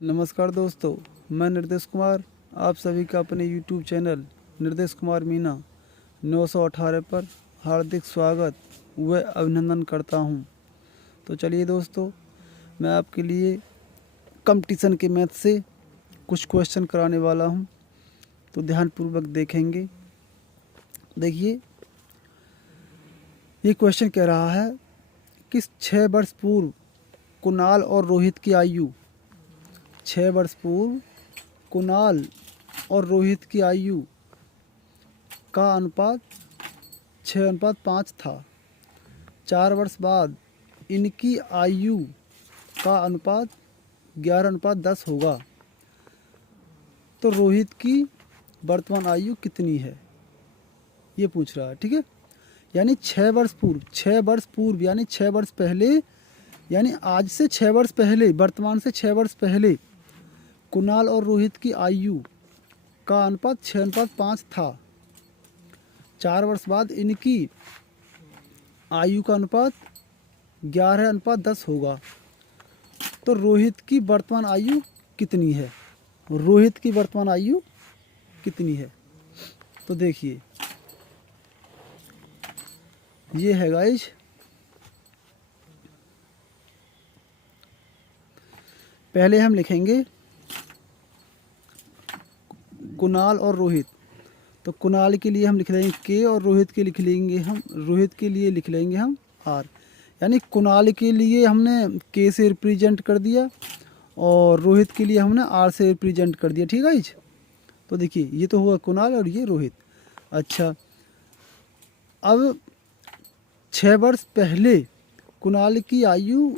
नमस्कार दोस्तों, मैं निर्देश कुमार आप सभी का अपने YouTube चैनल निर्देश कुमार मीना 918 पर हार्दिक स्वागत व अभिनंदन करता हूं। तो चलिए दोस्तों, मैं आपके लिए कंपटीशन के मैथ से कुछ क्वेश्चन कराने वाला हूं, तो ध्यानपूर्वक देखेंगे। देखिए, ये क्वेश्चन कह रहा है कि 6 वर्ष पूर्व कुणाल और रोहित की आयु 6 वर्ष पूर्व कुणाल और रोहित की आयु का अनुपात 6:5 था। 4 वर्ष बाद इनकी आयु का अनुपात 11:10 होगा। तो रोहित की वर्तमान आयु कितनी है, ये पूछ रहा है। ठीक है, यानी 6 वर्ष पूर्व, 6 वर्ष पूर्व यानी 6 वर्ष पहले, यानी आज से 6 वर्ष पहले, वर्तमान से 6 वर्ष पहले कुणाल और रोहित की आयु का अनुपात 6:5 था। 4 वर्ष बाद इनकी आयु का अनुपात 11:10 होगा। तो रोहित की वर्तमान आयु कितनी है, रोहित की वर्तमान आयु कितनी है? तो देखिए, ये है गाइज, पहले हम लिखेंगे कुणाल और रोहित। तो कुणाल के लिए हम लिख लेंगे के और रोहित के लिए लिख लेंगे हम आर। यानी कुणाल के लिए हमने के से रिप्रेजेंट कर दिया और रोहित के लिए हमने आर से रिप्रेजेंट कर दिया। ठीक है गाइज, तो देखिए ये तो हुआ कुणाल और ये रोहित। अच्छा, अब 6 वर्ष पहले कुणाल की आयु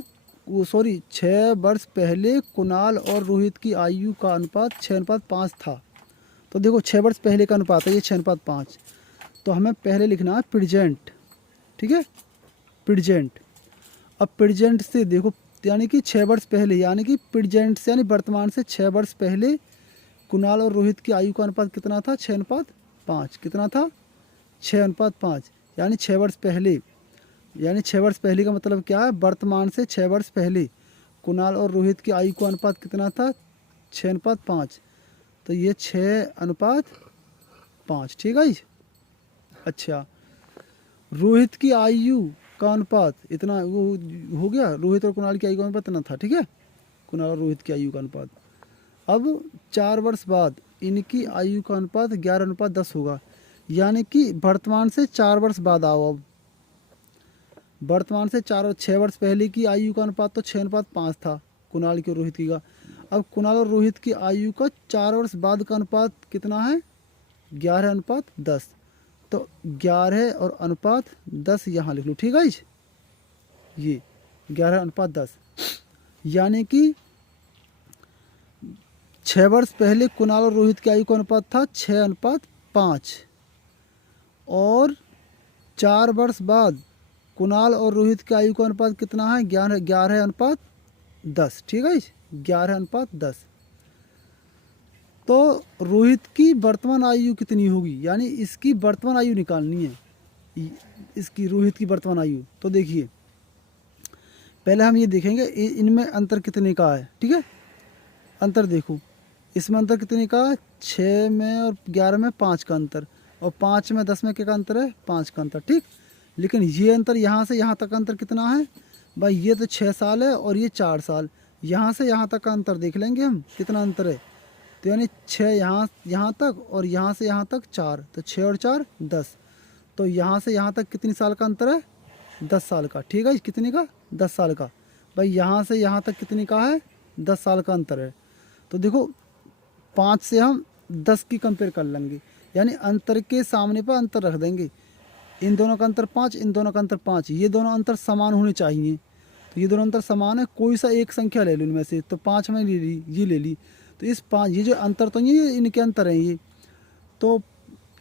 6 वर्ष पहले कुणाल और रोहित की आयु का अनुपात 6:5 था। तो देखो 6 वर्ष पहले का अनुपात है ये 6:5। तो हमें पहले लिखना है प्रेजेंट। ठीक है, प्रेजेंट। अब प्रेजेंट से देखो, यानी कि 6 वर्ष पहले, यानी कि प्रेजेंट से यानी वर्तमान से 6 वर्ष पहले कुणाल और रोहित की आयु का अनुपात कितना था? 6:5। कितना था? 6:5। यानी 6 वर्ष पहले, यानी 6 वर्ष पहले का मतलब क्या है? वर्तमान से 6 वर्ष पहले कुणाल और रोहित की आयु का अनुपात कितना था? 6:5। तो ये 6:5। ठीक है। अच्छा, रोहित की आयु का अनुपात इतना वो हो गया, रोहित और कुणाल की आयु का अनुपात इतना था। ठीक है, कुणाल और रोहित की आयु का अनुपात। अब 4 वर्ष बाद इनकी आयु का अनुपात 11:10 होगा। यानी कि वर्तमान से 4 वर्ष बाद आओ। अब वर्तमान से 6 वर्ष पहले की आयु का अनुपात तो 6:5 था कुणाल की और रोहित की का। अब कुणाल और रोहित की आयु का 4 वर्ष बाद का अनुपात कितना है? 11:10। तो 11 और अनुपात 10 यहाँ लिख लो। ठीक है, ये 11:10। यानी कि 6 वर्ष पहले कुणाल और रोहित की आयु का अनुपात था 6:5 और 4 वर्ष बाद कुणाल और रोहित की आयु का अनुपात कितना है? 11:10। ठीक है, 11:10। तो रोहित की वर्तमान आयु कितनी होगी, यानी इसकी वर्तमान आयु निकालनी है, इसकी रोहित की वर्तमान आयु। तो देखिए, पहले हम ये देखेंगे इनमें अंतर कितने का है। ठीक है, अंतर देखो, इसमें अंतर कितने का है? 6 में और 11 में 5 का अंतर, और 5 में 10 में क्या का अंतर है? 5 का अंतर। ठीक, लेकिन ये अंतर यहाँ से यहाँ तक का अंतर कितना है भाई? ये तो 6 साल है और ये 4 साल। यहाँ से यहाँ तक का अंतर देख लेंगे हम कितना अंतर है। तो यानी 6 यहाँ तक और यहाँ से यहाँ तक 4, तो 6 और 4 10। तो यहाँ से यहाँ तक कितनी साल का अंतर है? 10 साल का। ठीक है, कितने का? 10 साल का। भाई यहाँ से यहाँ तक कितने का है? 10 साल का अंतर है। तो देखो, 5 से हम 10 की कंपेयर कर लेंगे, यानी अंतर के सामने पर अंतर रख देंगे। इन दोनों का अंतर 5, इन दोनों का अंतर 5। ये दोनों अंतर समान होने चाहिए। तो ये दोनों अंतर समान है, कोई सा एक संख्या ले लो इनमें से। तो 5 में ले ली, ये ले ली। तो इस 5, ये जो अंतर तो नहीं, ये इनके अंतर हैं ये। तो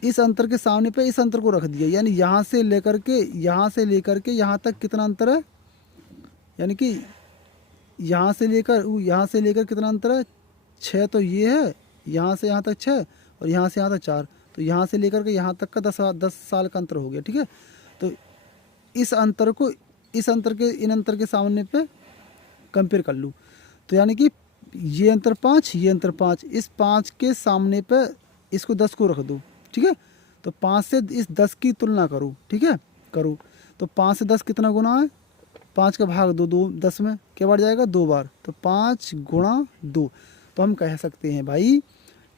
इस अंतर के सामने पे इस अंतर को रख दिया, यानी यहाँ से लेकर के यहाँ तक कितना अंतर है? यानी कि यहाँ से लेकर कितना अंतर है? 6 तो ये है, यहाँ से यहाँ तक 6 और यहाँ से यहाँ तक 4। तो यहाँ से लेकर के यहाँ तक का 10 साल का अंतर हो गया। ठीक है, तो इस अंतर के सामने पे कंपेयर कर लूँ। तो यानी कि ये अंतर 5, ये अंतर 5, इस 5 के सामने पे इसको 10 को रख दो, ठीक है। तो 5 से इस 10 की तुलना करो, ठीक है, करो। तो 5 से 10 कितना गुना है, 5 का भाग 2, 2 10 में क्या बार जाएगा, 2 बार, तो 5 गुणा 2। तो हम कह सकते हैं भाई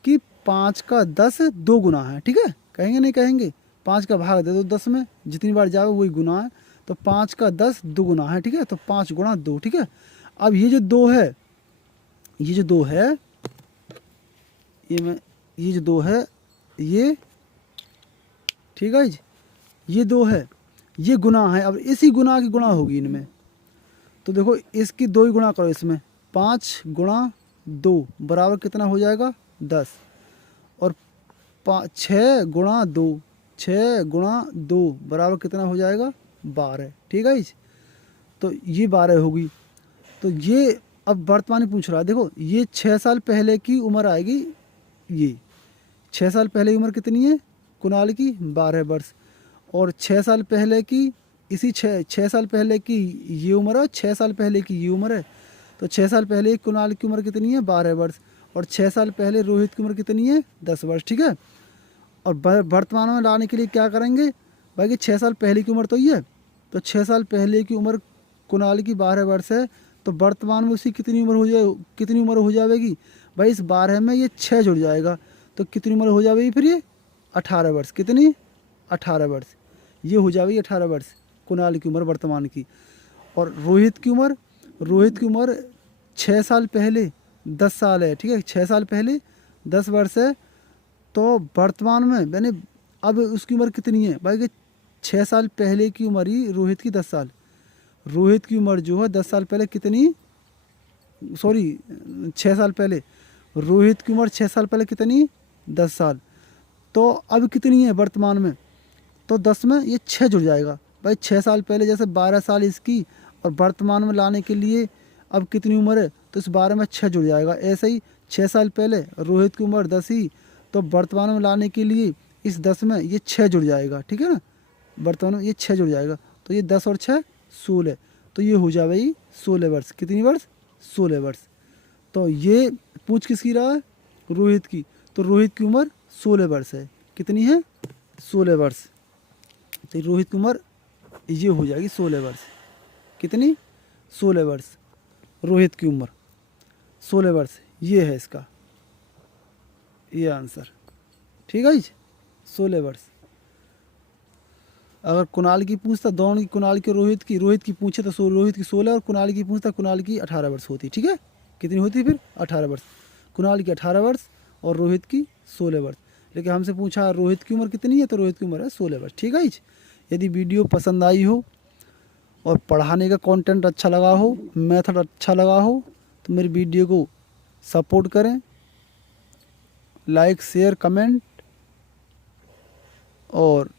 कि 5 का 10 2 गुना है, ठीक है। कहेंगे नहीं कहेंगे, 5 का भाग दे दो 10 में, जितनी बार जाए वही गुना है, तो 5 का 10 2 गुना है, ठीक है। तो 5 गुणा 2, ठीक है। अब ये जो 2 है, ये जो 2 है, ये जो 2 है ये, ठीक है जी, ये 2 है, ये गुना है। अब इसी गुना की गुणा होगी इनमें, तो देखो इसकी 2 ही गुणा करो इसमें, 5 गुणा 2 बराबर कितना हो जाएगा, 10। और 6 गुणा 2, 6 गुणा 2 बराबर कितना हो जाएगा, 12, ठीक है जी। तो ये 12 होगी। तो ये अब वर्तमान में पूछ रहा है, देखो ये 6 साल पहले की उम्र आएगी, ये 6 साल पहले की उम्र कितनी है कुणाल की, 12 वर्ष। और 6 साल पहले की, इसी 6 साल पहले की ये उम्र है, 6 साल पहले की ये उम्र है। तो 6 साल पहले कुणाल की उम्र कितनी है, 12 वर्ष। और 6 साल पहले रोहित की उम्र कितनी है, 10 वर्ष, ठीक है। और वर्तमान में लाने के लिए क्या करेंगे भाई, कि 6 साल पहले की उम्र तो ये है, तो 6 साल पहले की उम्र कुणाल की 12 वर्ष है, तो वर्तमान में उसकी कितनी उम्र हो जाए, कितनी उम्र हो जाएगी भाई, इस 12 में ये 6 जुड़ जाएगा, तो कितनी उम्र हो जाएगी फिर ये, 18 वर्ष। कितनी, 18 वर्ष, ये हो जाएगी 18 वर्ष कुणाल की उम्र वर्तमान की। और रोहित की उम्र, रोहित की उम्र 6 साल पहले 10 साल है, ठीक है, 6 साल पहले 10 वर्ष है। तो वर्तमान में मैंने अब उसकी उम्र कितनी है भाई, कि 6 साल पहले की उम्र ही रोहित की 10 साल, रोहित की उम्र जो है 10 साल पहले कितनी, सॉरी 6 साल पहले, रोहित की उम्र 6 साल पहले कितनी, 10 साल। तो अब कितनी है वर्तमान में, तो 10 में ये 6 जुड़ जाएगा भाई, 6 साल पहले जैसे 12 साल इसकी, और वर्तमान में लाने के लिए अब कितनी उम्र है, तो इस 12 में 6 जुड़ जाएगा। ऐसे ही 6 साल पहले रोहित की उम्र 10 ही, तो वर्तमान में लाने के लिए इस 10 में ये 6 जुड़ जाएगा, ठीक है ना, वर्तमान में ये 6 जुड़ जाएगा, तो ये 10 और 6 16, तो ये हो जाए भाई 16 वर्ष। कितनी वर्ष, 16 वर्ष। तो ये पूछ किसकी रहा है, रोहित की, तो रोहित की उम्र 16 वर्ष है। कितनी है, 16 वर्ष। तो रोहित की उम्र ये हो जाएगी 16 वर्ष। कितनी, 16 वर्ष रोहित की उम्र, 16 वर्ष, ये है इसका ये आंसर, ठीक है जी, 16 वर्ष। अगर कुणाल की पूछता, दोनों की, कुणाल की रोहित की पूछे तो रोहित की 16 और कुणाल की पूछता कुणाल की 18 वर्ष होती, ठीक है। कितनी होती फिर, 18 वर्ष, कुणाल की 18 वर्ष और रोहित की 16 वर्ष। लेकिन हमसे पूछा रोहित की उम्र कितनी है, तो रोहित की उम्र है 16 वर्ष, ठीक है जी। यदि वीडियो पसंद आई हो और पढ़ाने का कंटेंट अच्छा लगा हो, मेथड अच्छा लगा हो, तो मेरी वीडियो को सपोर्ट करें, लाइक शेयर कमेंट, और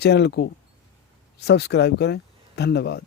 चैनल को सब्सक्राइब करें। धन्यवाद।